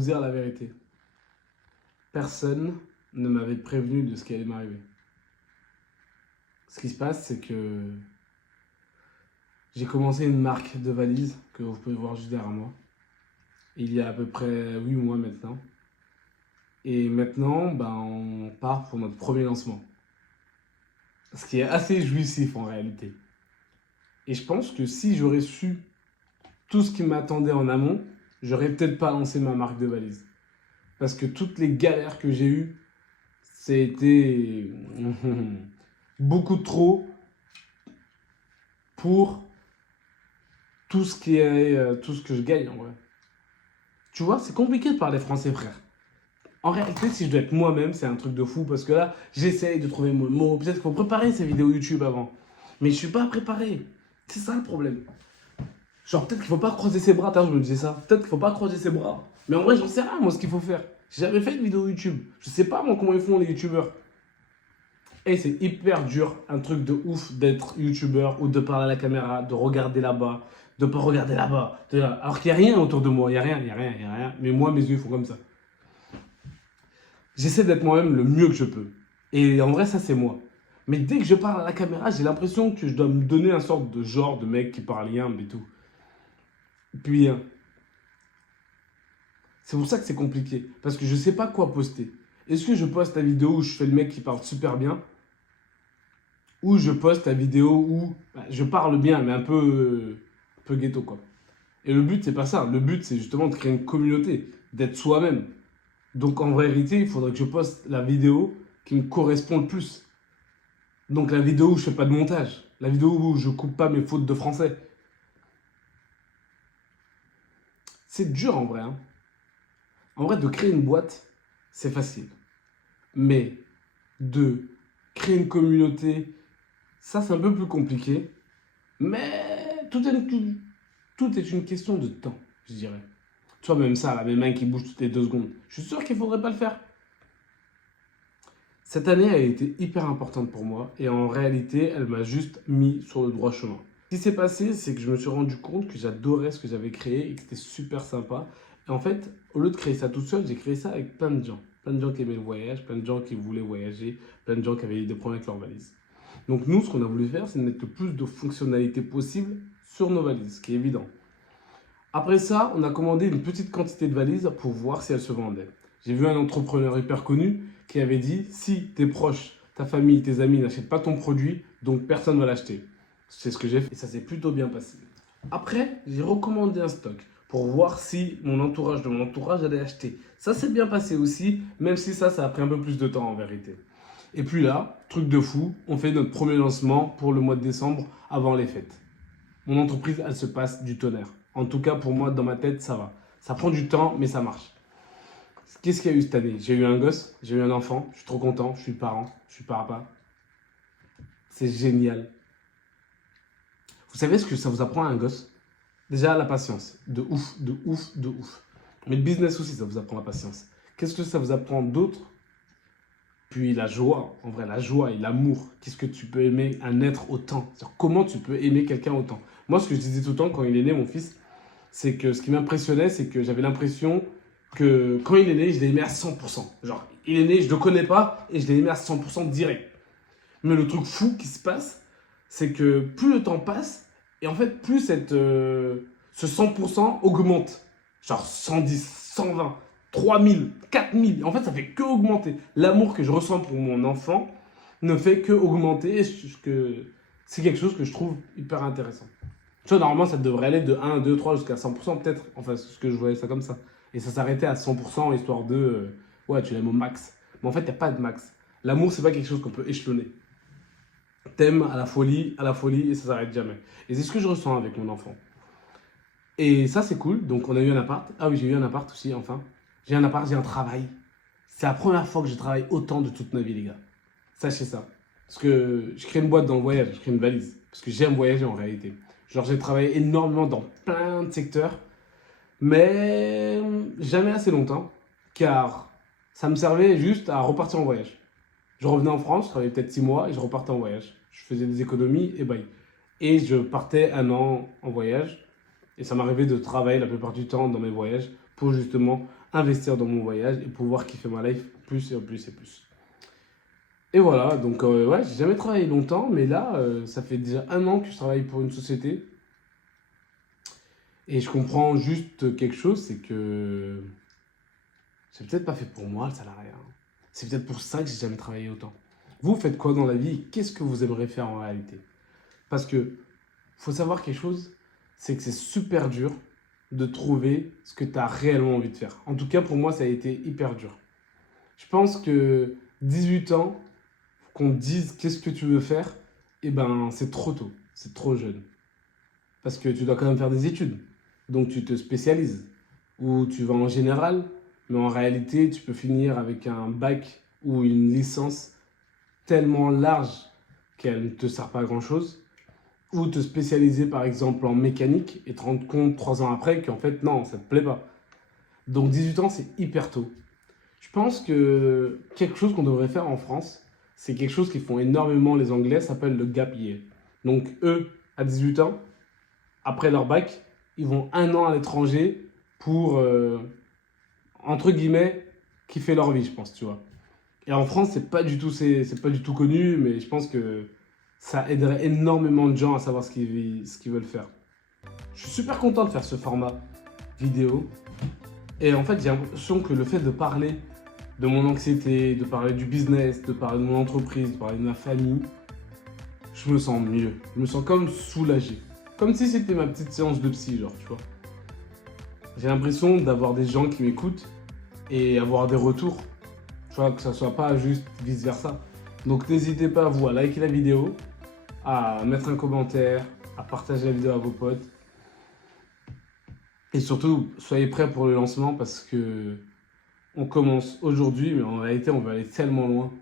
vous dire la vérité. Personne ne m'avait prévenu de ce qui allait m'arriver. Ce qui se passe, c'est que j'ai commencé une marque de valises que vous pouvez voir juste derrière moi. Il y a à peu près 8 mois maintenant. Et maintenant, on part pour notre premier lancement. Ce qui est assez jouissif en réalité. Et je pense que si j'aurais su tout ce qui m'attendait en amont, j'aurais peut-être pas lancé ma marque de valises. Parce que toutes les galères que j'ai eues, c'était beaucoup trop pour tout ce tout ce que je gagne en vrai. Tu vois, c'est compliqué de parler français, frère. En réalité, si je dois être moi-même, c'est un truc de fou parce que là, j'essaye de trouver mon mot. Peut-être qu'il faut préparer ces vidéos YouTube avant. Mais je suis pas préparé. C'est ça le problème. Genre, peut-être qu'il faut pas croiser ses bras. Attends, je me disais ça. Peut-être qu'il faut pas croiser ses bras. Mais en vrai, j'en sais rien, moi, ce qu'il faut faire. J'ai jamais fait de vidéo YouTube. Je sais pas, moi, comment ils font les YouTubeurs. Et c'est hyper dur, un truc de ouf d'être YouTubeur ou de parler à la caméra, de regarder là-bas, de pas regarder là-bas. Alors qu'il n'y a rien autour de moi. Il n'y a rien, il n'y a rien, il n'y a rien. Mais moi, mes yeux font comme ça. J'essaie d'être moi-même le mieux que je peux. Et en vrai, ça, c'est moi. Mais dès que je parle à la caméra, j'ai l'impression que je dois me donner un sorte de genre de mec qui parle rien, mais tout. Puis, c'est pour ça que c'est compliqué. Parce que je sais pas quoi poster. Est-ce que je poste la vidéo où je fais le mec qui parle super bien? Ou je poste la vidéo où je parle bien, mais un peu ghetto, quoi. Et le but, c'est pas ça. Le but, c'est justement de créer une communauté, d'être soi-même. Donc, en vérité, il faudrait que je poste la vidéo qui me correspond le plus. Donc, la vidéo où je fais pas de montage. La vidéo où je coupe pas mes fautes de français. C'est dur, en vrai, hein. En vrai, de créer une boîte, c'est facile. Mais de créer une communauté, ça, c'est un peu plus compliqué. Mais tout est une question de temps, je dirais. Tu vois, même ça, là, mes mains qui bougent toutes les 2 secondes. Je suis sûr qu'il ne faudrait pas le faire. Cette année a été hyper importante pour moi et en réalité, elle m'a juste mis sur le droit chemin. Ce qui s'est passé, c'est que je me suis rendu compte que j'adorais ce que j'avais créé et que c'était super sympa. Et en fait, au lieu de créer ça tout seul, j'ai créé ça avec plein de gens. Plein de gens qui aimaient le voyage, plein de gens qui voulaient voyager, plein de gens qui avaient des problèmes avec leurs valises. Donc nous, ce qu'on a voulu faire, c'est de mettre le plus de fonctionnalités possible sur nos valises, ce qui est évident. Après ça, on a commandé une petite quantité de valises pour voir si elles se vendaient. J'ai vu un entrepreneur hyper connu qui avait dit, si tes proches, ta famille, tes amis n'achètent pas ton produit, donc personne ne va l'acheter. C'est ce que j'ai fait et ça s'est plutôt bien passé. Après, j'ai recommandé un stock pour voir si mon entourage de mon entourage allait acheter. Ça s'est bien passé aussi, même si ça a pris un peu plus de temps en vérité. Et puis là, truc de fou, on fait notre premier lancement pour le mois de décembre avant les fêtes. Mon entreprise, elle se passe du tonnerre. En tout cas, pour moi, dans ma tête, ça va. Ça prend du temps, mais ça marche. Qu'est-ce qu'il y a eu cette année? J'ai eu un gosse, j'ai eu un enfant, je suis trop content, je suis parent, je suis papa. C'est génial. Vous savez ce que ça vous apprend à un gosse? Déjà, la patience. De ouf, de ouf, de ouf. Mais le business aussi, ça vous apprend la patience. Qu'est-ce que ça vous apprend d'autre? Puis la joie, en vrai, la joie et l'amour. Qu'est-ce que tu peux aimer un être autant? Comment tu peux aimer quelqu'un autant? Moi, ce que je disais tout le temps quand il est né, mon fils, c'est que ce qui m'impressionnait, c'est que j'avais l'impression que quand il est né, je l'ai aimé à 100%. Genre, il est né, je ne le connais pas, et je l'ai aimé à 100% direct. Mais le truc fou qui se passe, c'est que plus le temps passe, et en fait, plus ce 100% augmente. Genre 110, 120, 3000, 4000. En fait, ça fait que augmenter. L'amour que je ressens pour mon enfant ne fait que augmenter. Et c'est quelque chose que je trouve hyper intéressant. Tu vois, normalement, ça devrait aller de 1, 2, 3 jusqu'à 100% peut-être. Enfin, c'est ce que je voyais ça comme ça. Et ça s'arrêtait à 100% histoire de... ouais, tu l'aimes au max. Mais en fait, il n'y a pas de max. L'amour, c'est pas quelque chose qu'on peut échelonner. T'aimes à la folie, et ça s'arrête jamais. Et c'est ce que je ressens avec mon enfant. Et ça, c'est cool. Donc, on a eu un appart. Ah oui, j'ai eu un appart aussi, enfin. J'ai un appart, j'ai un travail. C'est la première fois que je travaille autant de toute ma vie, les gars. Sachez ça. Parce que je crée une boîte dans le voyage, je crée une valise. Parce que j'aime voyager en réalité. Genre, j'ai travaillé énormément dans plein de secteurs, mais jamais assez longtemps, car ça me servait juste à repartir en voyage. Je revenais en France, je travaillais peut-être 6 mois et je repartais en voyage. Je faisais des économies et bye. Et je partais 1 an en voyage. Et ça m'arrivait de travailler la plupart du temps dans mes voyages pour justement investir dans mon voyage et pouvoir kiffer ma life plus et plus et plus. Et voilà, donc ouais, j'ai jamais travaillé longtemps, mais là, ça fait déjà 1 an que je travaille pour une société. Et je comprends juste quelque chose, c'est que c'est peut-être pas fait pour moi le salariat, hein. C'est peut-être pour ça que j'ai jamais travaillé autant. Vous faites quoi dans la vie et qu'est-ce que vous aimeriez faire en réalité? Parce que faut savoir quelque chose, c'est que c'est super dur de trouver ce que tu as réellement envie de faire. En tout cas, pour moi, ça a été hyper dur. Je pense que 18 ans, qu'on te dise qu'est-ce que tu veux faire, eh ben, c'est trop tôt, c'est trop jeune. Parce que tu dois quand même faire des études. Donc tu te spécialises. Ou tu vas en général, mais en réalité, tu peux finir avec un bac ou une licence tellement large qu'elle ne te sert pas à grand-chose. Ou te spécialiser par exemple en mécanique et te rendre compte 3 ans après qu'en fait, non, ça ne te plaît pas. Donc 18 ans, c'est hyper tôt. Je pense que quelque chose qu'on devrait faire en France, c'est quelque chose qu'ils font énormément les Anglais, ça s'appelle le gap year. Donc eux, à 18 ans, après leur bac, ils vont 1 an à l'étranger pour, entre guillemets, kiffer leur vie, je pense, tu vois. Et en France, c'est pas du tout connu, mais je pense que ça aiderait énormément de gens à savoir ce qu'ils veulent faire. Je suis super content de faire ce format vidéo. Et en fait, j'ai l'impression que le fait de parler de mon anxiété, de parler du business, de parler de mon entreprise, de parler de ma famille, je me sens mieux. Je me sens comme soulagé. Comme si c'était ma petite séance de psy, genre, tu vois. J'ai l'impression d'avoir des gens qui m'écoutent et avoir des retours. Tu vois, que ça soit pas juste vice-versa. Donc n'hésitez pas, vous, à liker la vidéo, à mettre un commentaire, à partager la vidéo à vos potes. Et surtout, soyez prêts pour le lancement parce que on commence aujourd'hui, mais en réalité, on va aller tellement loin.